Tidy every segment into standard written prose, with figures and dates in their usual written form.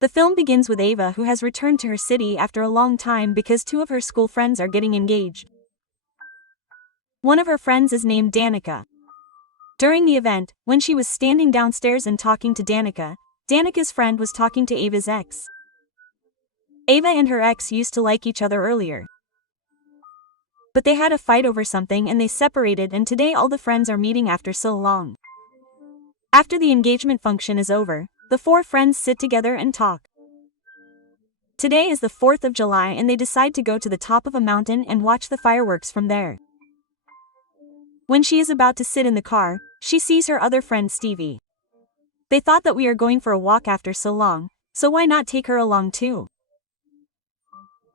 The film begins with Ava, who has returned to her city after a long time because two of her school friends are getting engaged. One of her friends is named Danica. During the event, when she was standing downstairs and talking to Danica, Danica's friend was talking to Ava's ex. Ava and her ex used to like each other earlier, but they had a fight over something and they separated, and today all the friends are meeting after so long. After the engagement function is over, the four friends sit together and talk. Today is the 4th of July and they decide to go to the top of a mountain and watch the fireworks from there. When she is about to sit in the car, she sees her other friend Stevie. They thought that we are going for a walk after so long, so why not take her along too?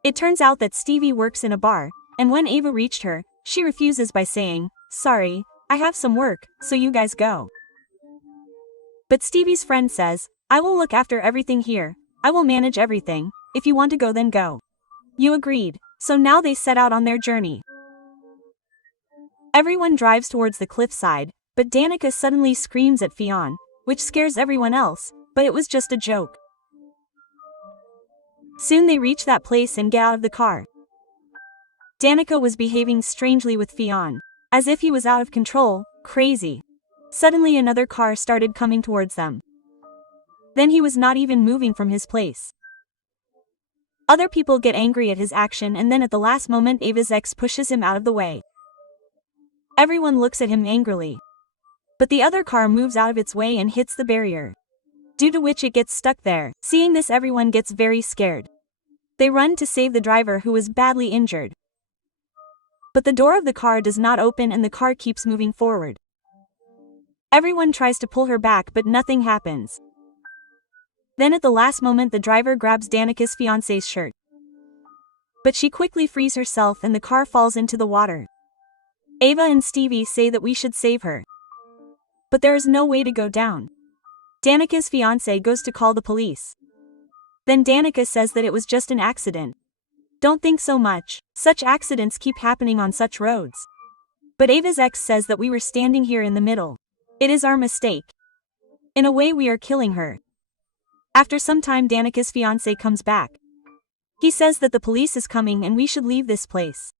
It turns out that Stevie works in a bar, and when Ava reached her, she refuses by saying, "Sorry, I have some work, so you guys go." But Stevie's friend says, "I will look after everything here, I will manage everything, if you want to go then go." You agreed, so now they set out on their journey. Everyone drives towards the cliffside, but Danica suddenly screams at Fionn, which scares everyone else, but it was just a joke. Soon they reach that place and get out of the car. Danica was behaving strangely with Fionn, as if he was out of control, crazy. Suddenly another car started coming towards them. Then he was not even moving from his place. Other people get angry at his action, and then at the last moment Ava's ex pushes him out of the way. Everyone looks at him angrily. But the other car moves out of its way and hits the barrier, due to which it gets stuck there. Seeing this, everyone gets very scared. They run to save the driver, who was badly injured. But the door of the car does not open and the car keeps moving forward. Everyone tries to pull her back, but nothing happens. Then at the last moment the driver grabs Danica's fiancé's shirt. But she quickly frees herself and the car falls into the water. Ava and Stevie say that we should save her, but there is no way to go down. Danica's fiancé goes to call the police. Then Danica says that it was just an accident. Don't think so much, such accidents keep happening on such roads. But Ava's ex says that we were standing here in the middle. It is our mistake. In a way we are killing her. After some time Danica's fiancé comes back. He says that the police is coming and we should leave this place.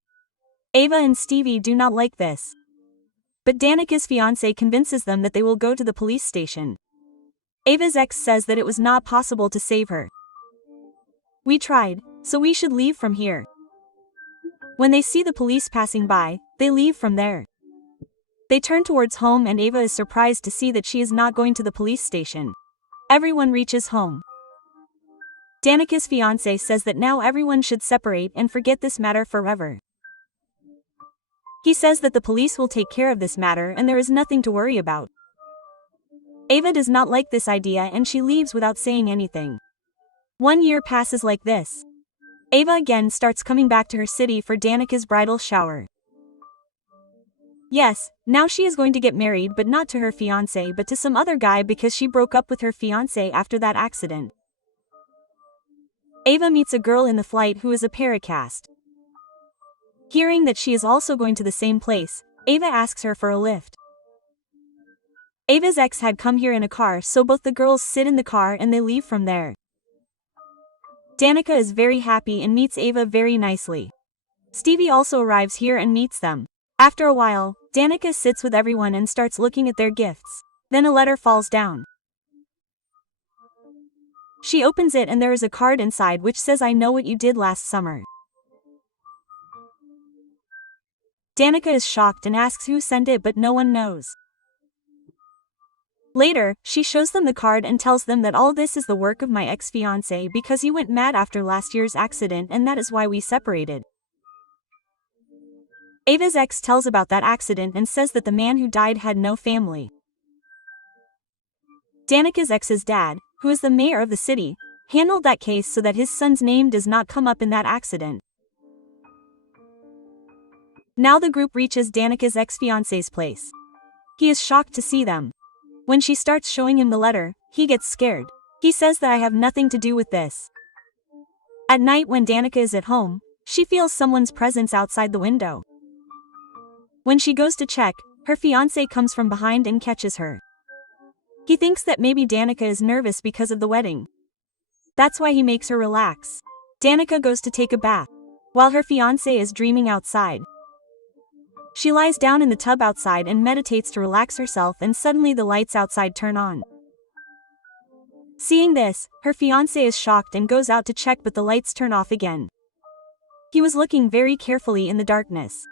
Ava and Stevie do not like this. But Danica's fiancé convinces them that they will go to the police station. Ava's ex says that it was not possible to save her. We tried, so we should leave from here. When they see the police passing by, they leave from there. They turn towards home and Ava is surprised to see that she is not going to the police station. Everyone reaches home. Danica's fiancé says that now everyone should separate and forget this matter forever. He says that the police will take care of this matter and there is nothing to worry about. Ava does not like this idea and she leaves without saying anything. 1 year passes like this. Ava again starts coming back to her city for Danica's bridal shower. Yes, now she is going to get married, but not to her fiancé but to some other guy because she broke up with her fiancé after that accident. Ava meets a girl in the flight who is a paracast. Hearing that she is also going to the same place, Ava asks her for a lift. Ava's ex had come here in a car, so both the girls sit in the car and they leave from there. Danica is very happy and meets Ava very nicely. Stevie also arrives here and meets them. After a while, Danica sits with everyone and starts looking at their gifts. Then a letter falls down. She opens it and there is a card inside which says, "I know what you did last summer." Danica is shocked and asks who sent it, but no one knows. Later, she shows them the card and tells them that all this is the work of my ex-fiancé because he went mad after last year's accident and that is why we separated. Ava's ex tells about that accident and says that the man who died had no family. Danica's ex's dad, who is the mayor of the city, handled that case so that his son's name does not come up in that accident. Now the group reaches Danica's ex-fiancé's place. He is shocked to see them. When she starts showing him the letter, he gets scared. He says that I have nothing to do with this. At night when Danica is at home, she feels someone's presence outside the window. When she goes to check, her fiancé comes from behind and catches her. He thinks that maybe Danica is nervous because of the wedding. That's why he makes her relax. Danica goes to take a bath, while her fiancé is dreaming outside. She lies down in the tub outside and meditates to relax herself, and suddenly the lights outside turn on. Seeing this, her fiancé is shocked and goes out to check, but the lights turn off again. He was looking very carefully in the darkness.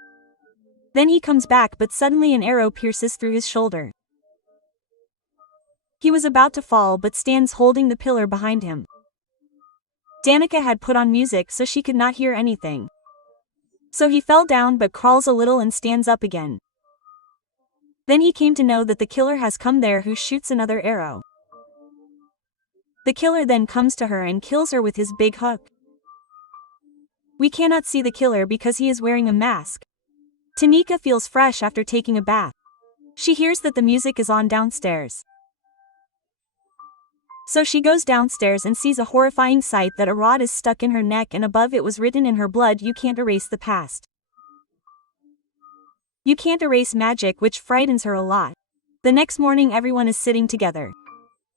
Then he comes back, but suddenly an arrow pierces through his shoulder. He was about to fall but stands holding the pillar behind him. Danica had put on music so she could not hear anything. So he fell down but crawls a little and stands up again. Then he came to know that the killer has come there, who shoots another arrow. The killer then comes to her and kills her with his big hook. We cannot see the killer because he is wearing a mask. Tanika feels fresh after taking a bath. She hears that the music is on downstairs. So she goes downstairs and sees a horrifying sight, that a rod is stuck in her neck and above it was written in her blood, "You can't erase the past. You can't erase magic," which frightens her a lot. The next morning everyone is sitting together.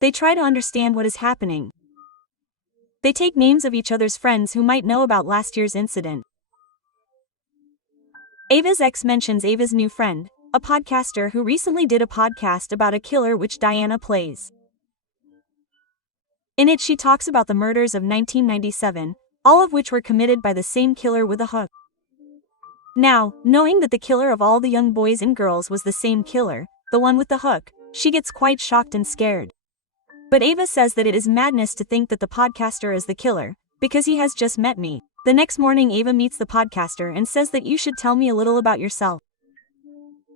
They try to understand what is happening. They take names of each other's friends who might know about last year's incident. Ava's ex mentions Ava's new friend, a podcaster who recently did a podcast about a killer which Diana plays. In it she talks about the murders of 1997, all of which were committed by the same killer with a hook. Now, knowing that the killer of all the young boys and girls was the same killer, the one with the hook, she gets quite shocked and scared. But Ava says that it is madness to think that the podcaster is the killer, because he has just met me. The next morning Ava meets the podcaster and says that you should tell me a little about yourself.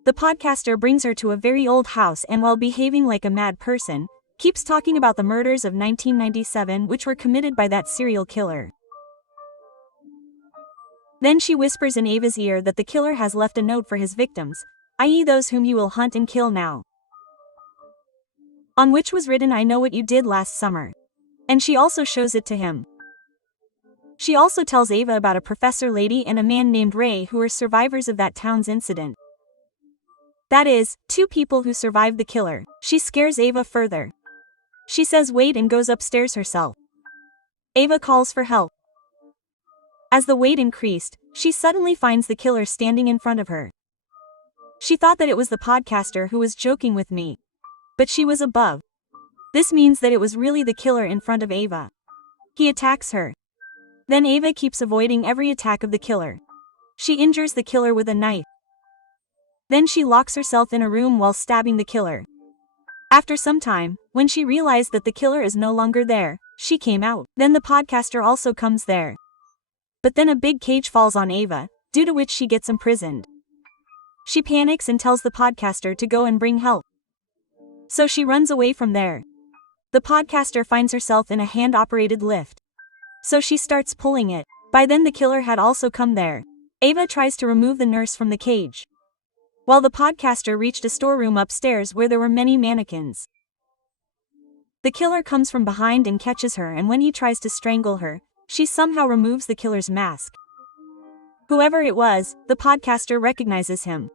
The podcaster brings her to a very old house and, while behaving like a mad person, keeps talking about the murders of 1997 which were committed by that serial killer. Then she whispers in Ava's ear that the killer has left a note for his victims, i.e. those whom he will hunt and kill now. On which was written, "I know what you did last summer." And she also shows it to him. She also tells Ava about a professor lady and a man named Ray who are survivors of that town's incident. That is, two people who survived the killer. She scares Ava further. She says wait and goes upstairs herself. Ava calls for help. As the wait increased, she suddenly finds the killer standing in front of her. She thought that it was the podcaster who was joking with me. But she was above. This means that it was really the killer in front of Ava. He attacks her. Then Ava keeps avoiding every attack of the killer. She injures the killer with a knife. Then she locks herself in a room while stabbing the killer. After some time, when she realized that the killer is no longer there, she came out. Then the podcaster also comes there. But then a big cage falls on Ava, due to which she gets imprisoned. She panics and tells the podcaster to go and bring help. So she runs away from there. The podcaster finds herself in a hand-operated lift. So she starts pulling it. By then the killer had also come there. Ava tries to remove the nurse from the cage, while the podcaster reached a storeroom upstairs where there were many mannequins. The killer comes from behind and catches her, and when he tries to strangle her, she somehow removes the killer's mask. Whoever it was, the podcaster recognizes him.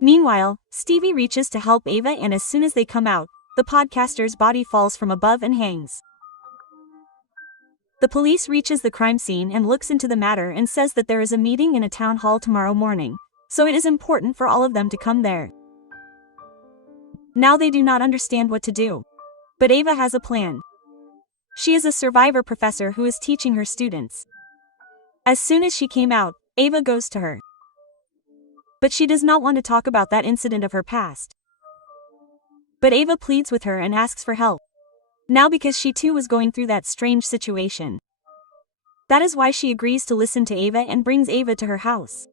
Meanwhile, Stevie reaches to help Ava, and as soon as they come out, the podcaster's body falls from above and hangs. The police reaches the crime scene and looks into the matter and says that there is a meeting in a town hall tomorrow morning, so it is important for all of them to come there. Now they do not understand what to do. But Ava has a plan. She is a survivor professor who is teaching her students. As soon as she came out, Ava goes to her. But she does not want to talk about that incident of her past. But Ava pleads with her and asks for help. Now because she too was going through that strange situation. That is why she agrees to listen to Ava and brings Ava to her house.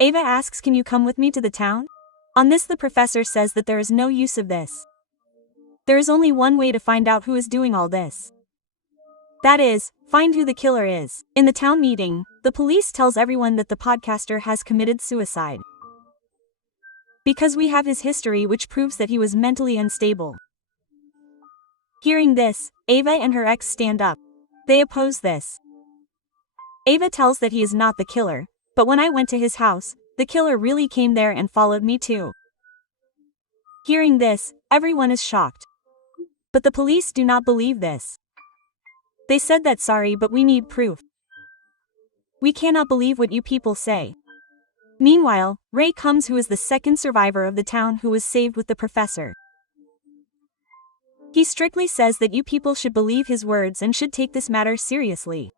Ava asks, "Can you come with me to the town?" On this the professor says that there is no use of this. There is only one way to find out who is doing all this. That is, find who the killer is. In the town meeting, the police tells everyone that the podcaster has committed suicide. Because we have his history which proves that he was mentally unstable. Hearing this, Ava and her ex stand up. They oppose this. Ava tells that he is not the killer, but when I went to his house, the killer really came there and followed me too. Hearing this, everyone is shocked. But the police do not believe this. They said that sorry, but we need proof. We cannot believe what you people say. Meanwhile, Ray comes, who is the second survivor of the town who was saved with the professor. He strictly says that you people should believe his words and should take this matter seriously.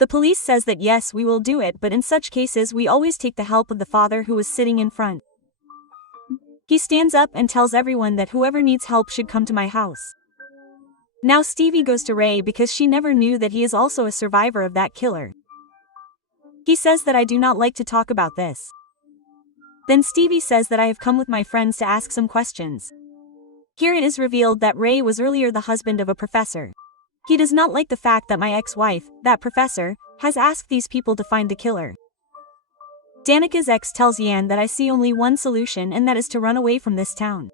The police says that yes, we will do it, but in such cases we always take the help of the father who was sitting in front. He stands up and tells everyone that whoever needs help should come to my house. Now Stevie goes to Ray because she never knew that he is also a survivor of that killer. He says that I do not like to talk about this. Then Stevie says that I have come with my friends to ask some questions. Here it is revealed that Ray was earlier the husband of a professor. He does not like the fact that my ex-wife, that professor, has asked these people to find the killer. Danica's ex tells Yan that I see only one solution, and that is to run away from this town.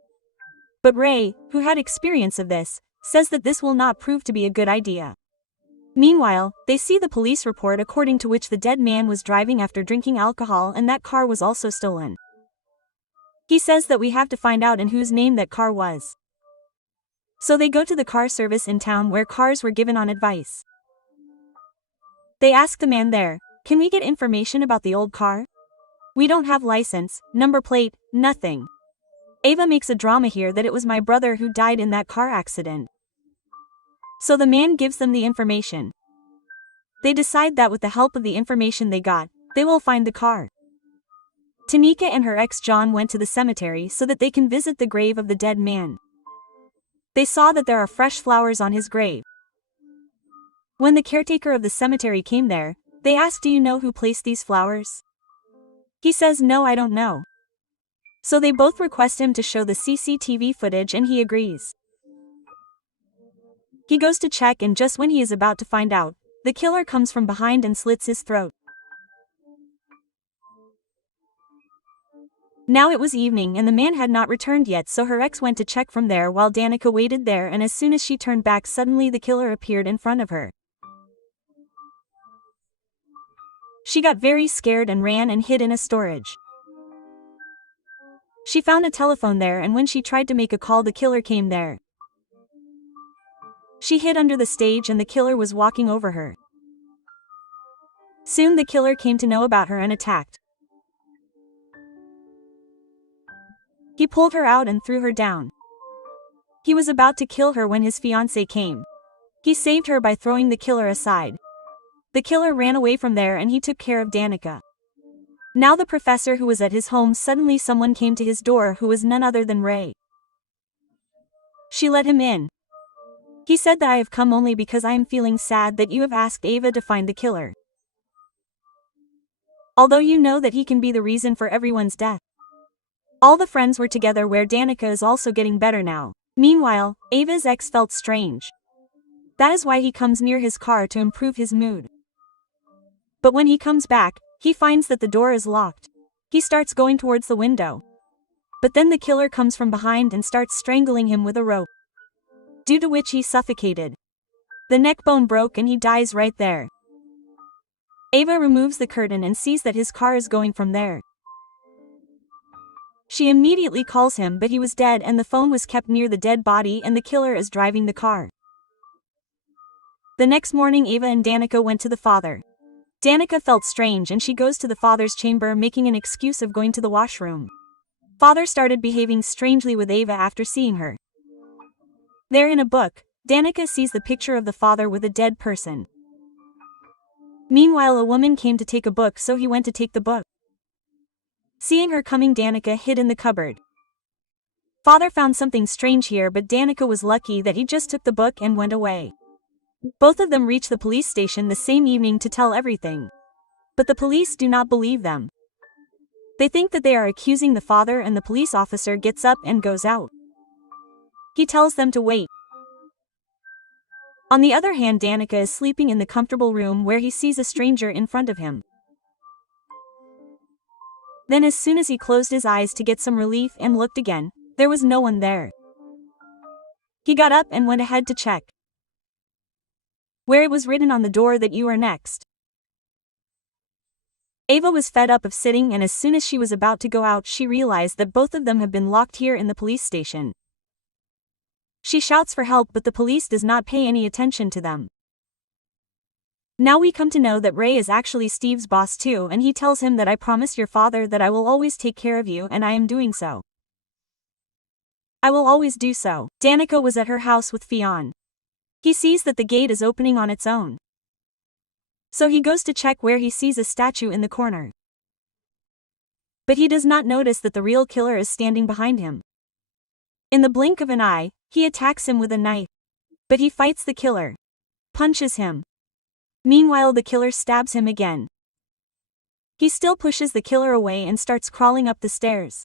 But Ray, who had experience of this, says that this will not prove to be a good idea. Meanwhile, they see the police report according to which the dead man was driving after drinking alcohol, and that car was also stolen. He says that we have to find out in whose name that car was. So they go to the car service in town where cars were given on advice. They ask the man there, "Can we get information about the old car? We don't have license, number plate, nothing." Ava makes a drama here that it was my brother who died in that car accident. So the man gives them the information. They decide that with the help of the information they got, they will find the car. Tanika and her ex John went to the cemetery so that they can visit the grave of the dead man. They saw that there are fresh flowers on his grave. When the caretaker of the cemetery came there, they asked, "Do you know who placed these flowers?" He says, "No, I don't know." So they both request him to show the CCTV footage, and he agrees. He goes to check, and just when he is about to find out, the killer comes from behind and slits his throat. Now it was evening and the man had not returned yet, so her ex went to check from there while Danica waited there, and as soon as she turned back, suddenly the killer appeared in front of her. She got very scared and ran and hid in a storage. She found a telephone there, and when she tried to make a call, the killer came there. She hid under the stage and the killer was walking over her. Soon the killer came to know about her and attacked. He pulled her out and threw her down. He was about to kill her when his fiancée came. He saved her by throwing the killer aside. The killer ran away from there and he took care of Danica. Now the professor who was at his home, suddenly someone came to his door who was none other than Ray. She let him in. He said that I have come only because I am feeling sad that you have asked Ava to find the killer. Although you know that he can be the reason for everyone's death. All the friends were together where Danica is also getting better now. Meanwhile, Ava's ex felt strange. That is why he comes near his car to improve his mood. But when he comes back, he finds that the door is locked. He starts going towards the window. But then the killer comes from behind and starts strangling him with a rope. Due to which he suffocated. The neck bone broke and he dies right there. Ava removes the curtain and sees that his car is going from there. She immediately calls him, but he was dead and the phone was kept near the dead body and the killer is driving the car. The next morning Ava and Danica went to the father. Danica felt strange and she goes to the father's chamber making an excuse of going to the washroom. Father started behaving strangely with Ava after seeing her. There in a book, Danica sees the picture of the father with a dead person. Meanwhile a woman came to take a book, so he went to take the book. Seeing her coming, Danica hid in the cupboard. Father found something strange here, but Danica was lucky that he just took the book and went away. Both of them reach the police station the same evening to tell everything. But the police do not believe them. They think that they are accusing the father, and the police officer gets up and goes out. He tells them to wait. On the other hand, Danica is sleeping in the comfortable room where he sees a stranger in front of him. Then as soon as he closed his eyes to get some relief and looked again, there was no one there. He got up and went ahead to check, where it was written on the door that you are next. Ava was fed up of sitting, and as soon as she was about to go out, she realized that both of them have been locked here in the police station. She shouts for help, but the police does not pay any attention to them. Now we come to know that Ray is actually Steve's boss too, and he tells him that I promised your father that I will always take care of you, and I am doing so. I will always do so. Danica was at her house with Fionn. He sees that the gate is opening on its own. So he goes to check, where he sees a statue in the corner. But he does not notice that the real killer is standing behind him. In the blink of an eye, he attacks him with a knife. But he fights the killer. Punches him. Meanwhile, the killer stabs him again. He still pushes the killer away and starts crawling up the stairs.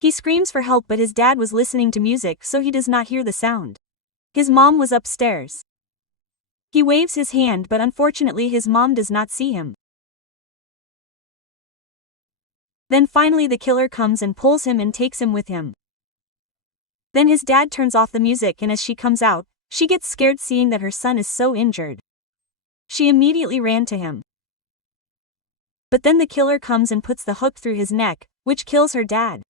He screams for help, but his dad was listening to music, so he does not hear the sound. His mom was upstairs. He waves his hand, but unfortunately his mom does not see him. Then finally the killer comes and pulls him and takes him with him. Then his dad turns off the music, and as she comes out, she gets scared seeing that her son is so injured. She immediately ran to him. But then the killer comes and puts the hook through his neck, which kills her dad.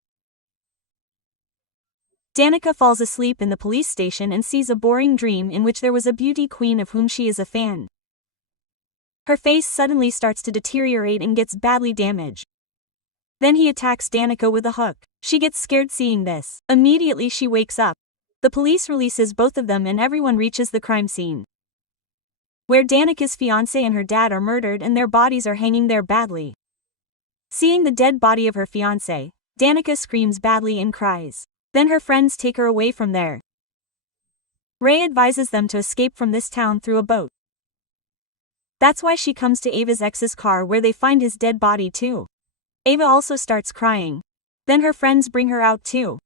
Danica falls asleep in the police station and sees a boring dream in which there was a beauty queen of whom she is a fan. Her face suddenly starts to deteriorate and gets badly damaged. Then he attacks Danica with a hook. She gets scared seeing this. Immediately she wakes up. The police releases both of them and everyone reaches the crime scene, where Danica's fiancé and her dad are murdered and their bodies are hanging there badly. Seeing the dead body of her fiancé, Danica screams badly and cries. Then her friends take her away from there. Ray advises them to escape from this town through a boat. That's why she comes to Ava's ex's car, where they find his dead body too. Ava also starts crying. Then her friends bring her out too.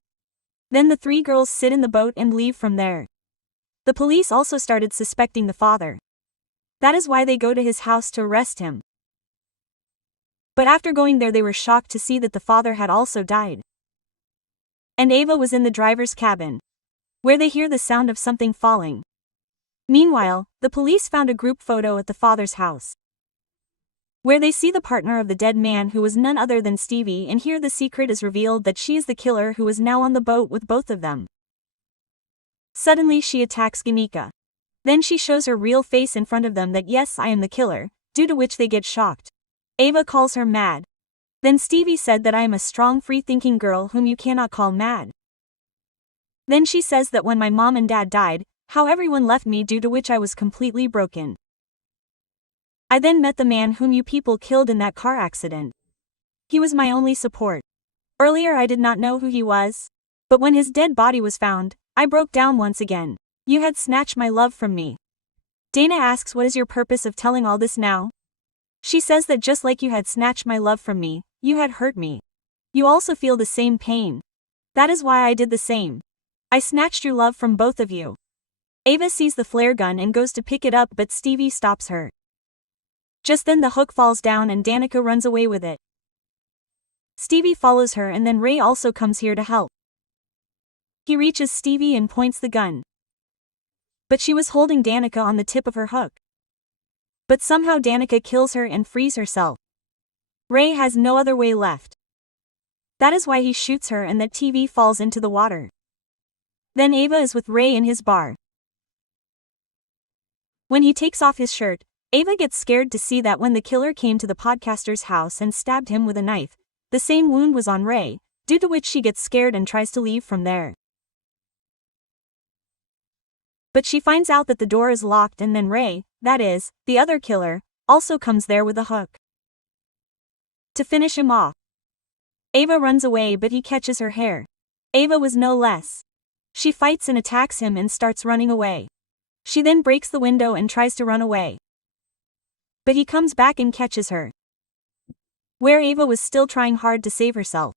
Then the three girls sit in the boat and leave from there. The police also started suspecting the father. That is why they go to his house to arrest him. But after going there, they were shocked to see that the father had also died. And Ava was in the driver's cabin, where they hear the sound of something falling. Meanwhile, the police found a group photo at the father's house, where they see the partner of the dead man, who was none other than Stevie, and here the secret is revealed that she is the killer who is now on the boat with both of them. Suddenly she attacks Danica. Then she shows her real face in front of them, that yes, I am the killer, due to which they get shocked. Ava calls her mad. Then Stevie said that I am a strong, free-thinking girl whom you cannot call mad. Then she says that when my mom and dad died, how everyone left me, due to which I was completely broken. I then met the man whom you people killed in that car accident. He was my only support. Earlier I did not know who he was. But when his dead body was found, I broke down once again. You had snatched my love from me. Dana asks, what is your purpose of telling all this now? She says that just like you had snatched my love from me, you had hurt me. You also feel the same pain. That is why I did the same. I snatched your love from both of you. Ava sees the flare gun and goes to pick it up, but Stevie stops her. Just then the hook falls down and Danica runs away with it. Stevie follows her, and then Ray also comes here to help. He reaches Stevie and points the gun. But she was holding Danica on the tip of her hook. But somehow Danica kills her and frees herself. Ray has no other way left. That is why he shoots her, and that TV falls into the water. Then Ava is with Ray in his bar. When he takes off his shirt, Ava gets scared to see that when the killer came to the podcaster's house and stabbed him with a knife, the same wound was on Ray, due to which she gets scared and tries to leave from there. But she finds out that the door is locked, and then Ray, that is, the other killer, also comes there with a hook to finish him off. Ava runs away, but he catches her hair. Ava was no less. She fights and attacks him and starts running away. She then breaks the window and tries to run away. But he comes back and catches her, where Ava was still trying hard to save herself.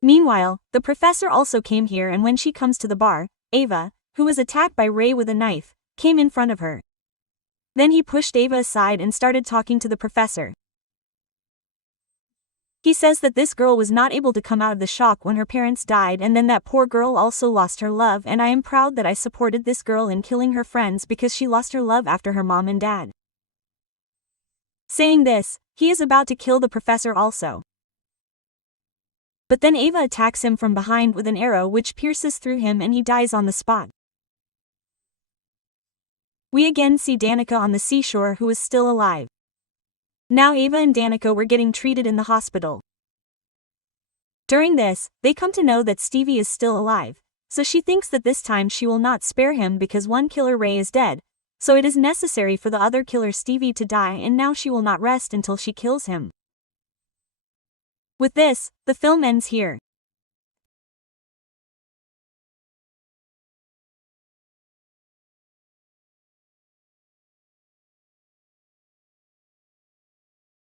Meanwhile, the professor also came here, and when she comes to the bar, Ava, who was attacked by Ray with a knife, came in front of her. Then he pushed Ava aside and started talking to the professor. He says that this girl was not able to come out of the shock when her parents died, and then that poor girl also lost her love, and I am proud that I supported this girl in killing her friends because she lost her love after her mom and dad. Saying this, he is about to kill the professor also. But then Ava attacks him from behind with an arrow which pierces through him and he dies on the spot. We again see Danica on the seashore, who is still alive. Now Ava and Danica were getting treated in the hospital. During this, they come to know that Stevie is still alive, so she thinks that this time she will not spare him because one killer, Ray, is dead, so it is necessary for the other killer, Stevie, to die, and now she will not rest until she kills him. With this, the film ends here.